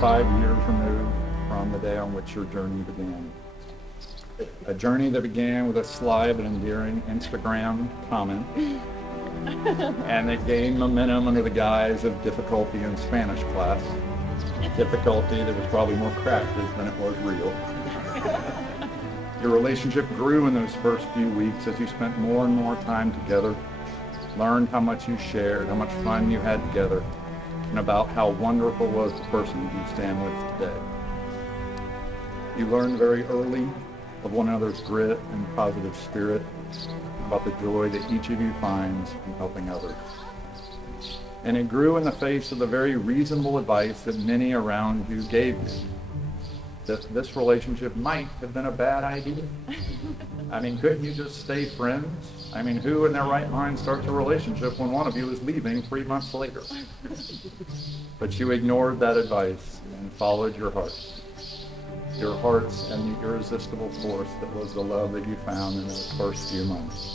5 years removed from the day on which your journey began. A journey that began with a sly but endearing Instagram comment, and that gained momentum under the guise of difficulty in Spanish class. Difficulty that was probably more crafted than it was real. Your relationship grew in those first few weeks as you spent more and more time together, learned how much you shared, how much fun you had together, and about how wonderful was the person you stand with today. You learned very early of one another's grit and positive spirit, about the joy that each of you finds in helping others. And it grew in the face of the very reasonable advice that many around you gave you, that this relationship might have been a bad idea. I mean, couldn't you just stay friends? I mean, who in their right mind starts a relationship when one of you is leaving 3 months later? But you ignored that advice and followed your hearts and the irresistible force that was the love that you found in those first few months.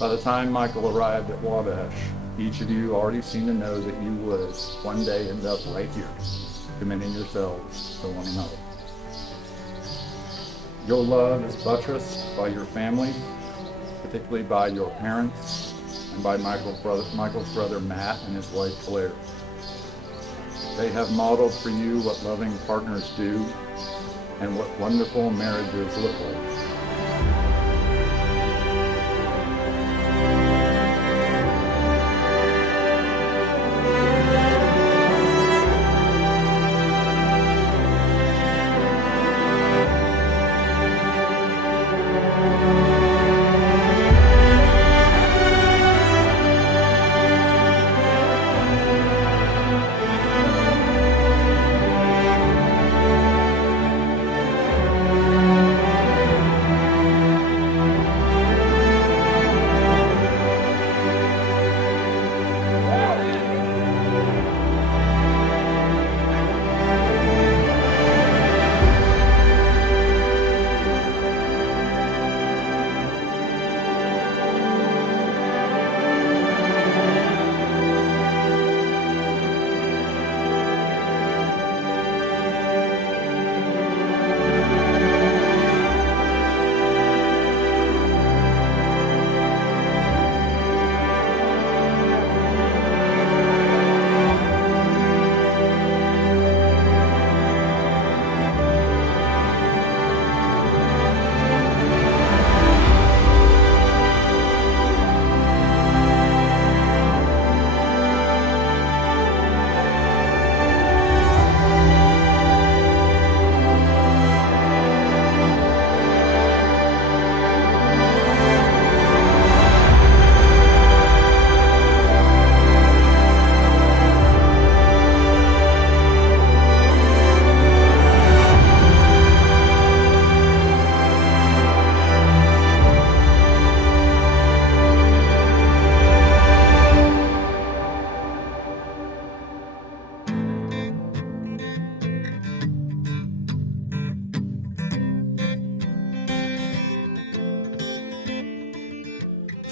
By the time Michael arrived at Wabash, each of you already seemed to know that you would one day end up right here, committing yourselves to one another. Your love is buttressed by your family, particularly by your parents, and by Michael's brother Matt and his wife Claire. They have modeled for you what loving partners do and what wonderful marriages look like.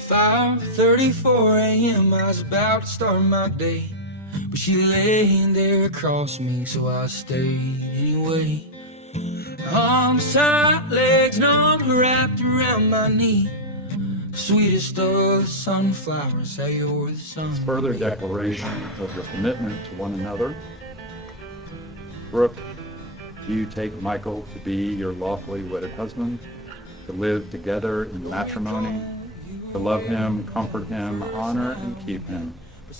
"5:34 a.m. I was about to start my day, but she laying there across me, so I stayed anyway. Arms tight, legs numb, wrapped around my knee. Sweetest of the sunflowers, how you're the sun." Further declaration of your commitment to one another. Brooke, do you take Michael to be your lawfully wedded husband, to live together in matrimony, to love him, comfort him, honor and keep him,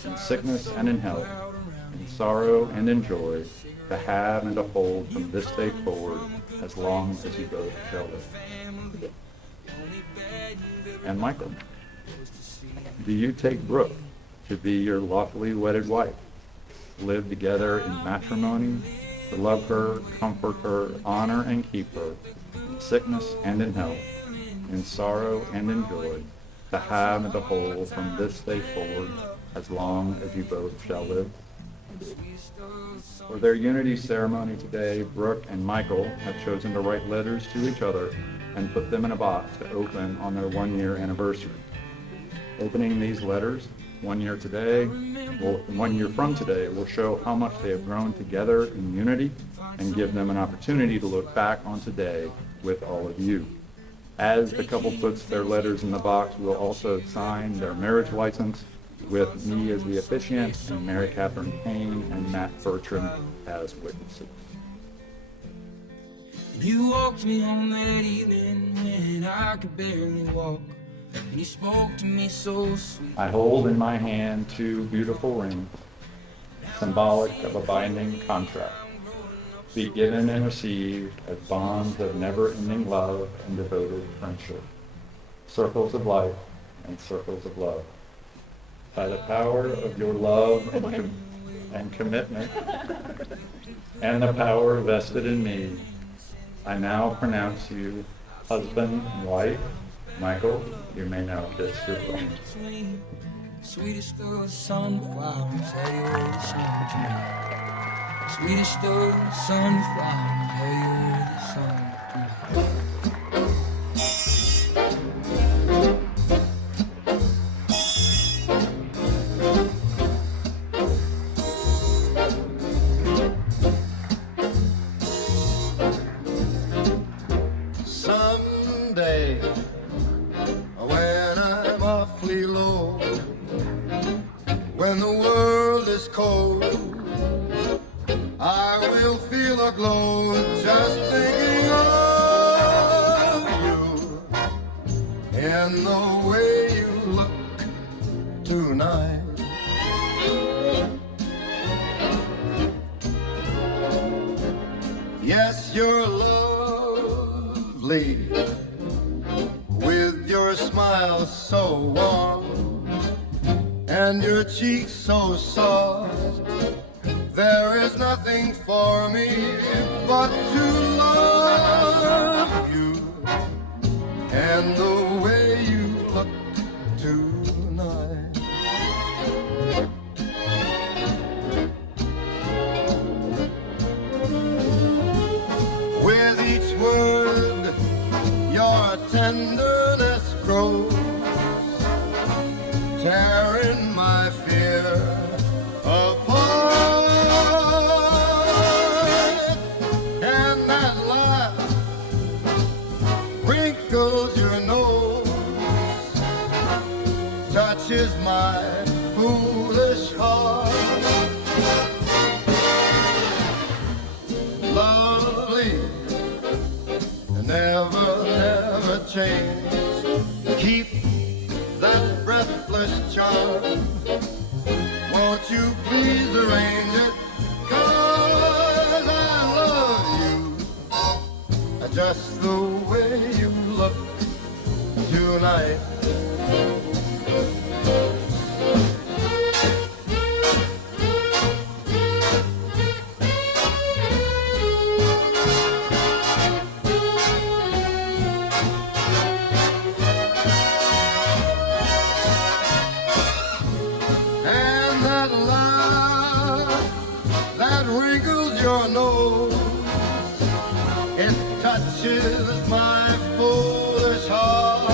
in sickness and in health, in sorrow and in joy, to have and to hold from this day forward as long as you both shall live? And Michael, do you take Brooke to be your lawfully wedded wife, to live together in matrimony, to love her, comfort her, honor and keep her, in sickness and in health, in sorrow and in joy, to have and to hold from this day forward as long as you both shall live? For their unity ceremony today, Brooke and Michael have chosen to write letters to each other and put them in a box to open on their 1-year anniversary. Opening these letters 1 year today, 1 year from today, will show how much they have grown together in unity and give them an opportunity to look back on today with all of you. As the couple puts their letters in the box, we'll also sign their marriage license with me as the officiant and Mary Catherine Payne and Matt Bertram as witnesses. You walked me home that evening when I could barely walk, and you spoke to me so sweet. I hold in my hand 2 beautiful rings, symbolic of a binding contract, to be given and received as bonds of never-ending love and devoted friendship, circles of life and circles of love. By the power of your love and commitment, and the power vested in me, I now pronounce you husband and wife. Michael, you may now kiss your bride. Sweetest of sunflowers, how you were the sun to me. Sweetest of sunflowers, how you were the sun to me. Someday, when I'm awfully low, when the world is cold, I will feel a glow just thinking of you and the way you look tonight. Yes, you're lovely, with your smile so warm and your cheeks so soft. There is nothing for me but to love you and the way you look tonight. With each word, your tenderness grows, tearing my fear apart. And that laugh wrinkles your nose, touches my foolish heart. Lovely, never change. Keep that breathless charm. Won't you please arrange it? 'Cause I love you just the way you look tonight. Wrinkles your nose, it touches my foolish heart.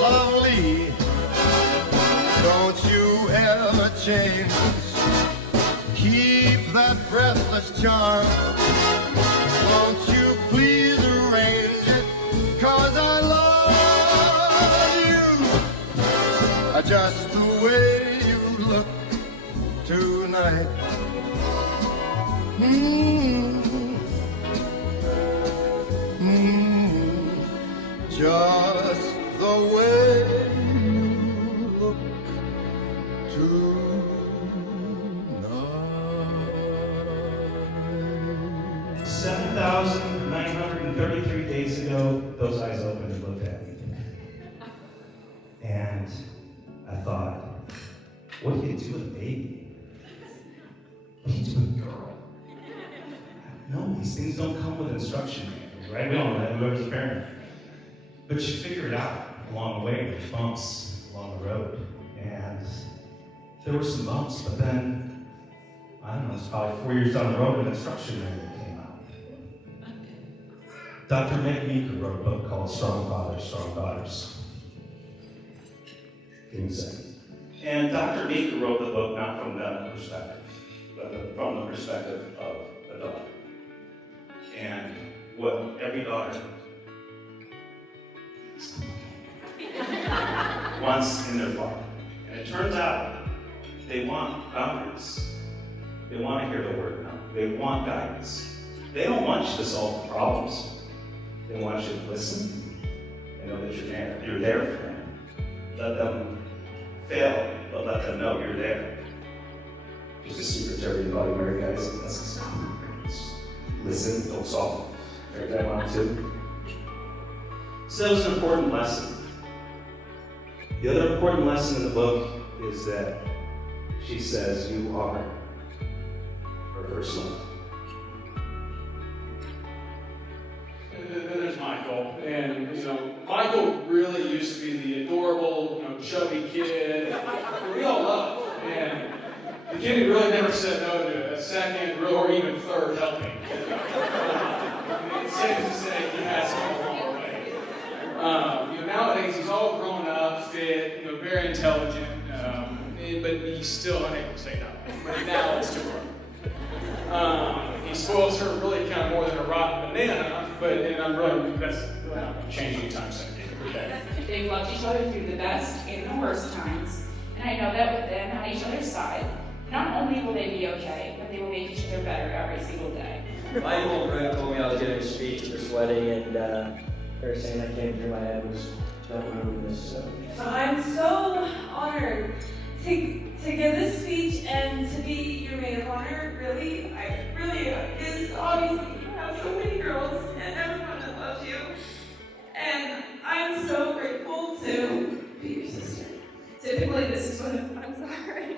Lovely, don't you ever change. Keep that breathless charm. Won't you please arrange it? 'Cause I love you just the way look tonight. Just the way you look tonight. 7,933 days ago, those eyes opened and looked at me. And I thought, what do you do with a baby? What do you do with a girl? No, these things don't come with instruction manuals, right? We don't know that, whoever's a parent. But you figure it out along the way. There's bumps along the road. And there were some bumps, but then, I don't know, it's probably 4 years down the road, an instruction manual came out. Dr. Meg Meeker wrote a book called Strong Fathers, Strong Daughters. Give me a second. And Dr. Meeker wrote the book not from the perspective, but from the perspective of a daughter. And what every daughter wants in their father. And it turns out they want boundaries. They want to hear the word no. They want guidance. They don't want you to solve the problems. They want you to listen and know that you're there. You're there for them. Let them fail, but let them know you're there. Just a secret to everybody, married guys. That's listen, don't solve it. Every guy want to. So that was an important lesson. The other important lesson in the book is that she says you are her first love. There's Michael, and Michael really used to be the adorable, chubby kid that we all love, and the kid who really never said no to a second, or even third helping. It's safe to say he has come a long way. Nowadays he's all grown up, fit, very intelligent, but he's still unable to say no. But now it's too early. He spoils her really kind of more than a rotten banana, and I'm really, that's not changing anytime soon. Okay. They've loved each other through the best and the worst times, and I know that with them on each other's side, not only will they be okay, but they will make each other better every single day. Michael and Brooke told me I was giving a speech at this wedding, and the first thing that came through my head was, don't ruin this. So I'm so honored to give this speech and to be your maid of honor. Really, because obviously you have so many girls and everyone that loves you. And I'm so grateful to be your sister. Typically, this is when I'm sorry.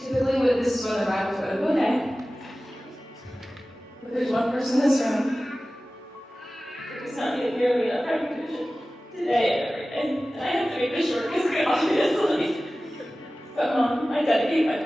Typically, this is when the Bible goes, okay. But there's one person in this room who does not get nearly enough recognition today and every day. And I have to make this short because obviously. But Mom, I dedicate my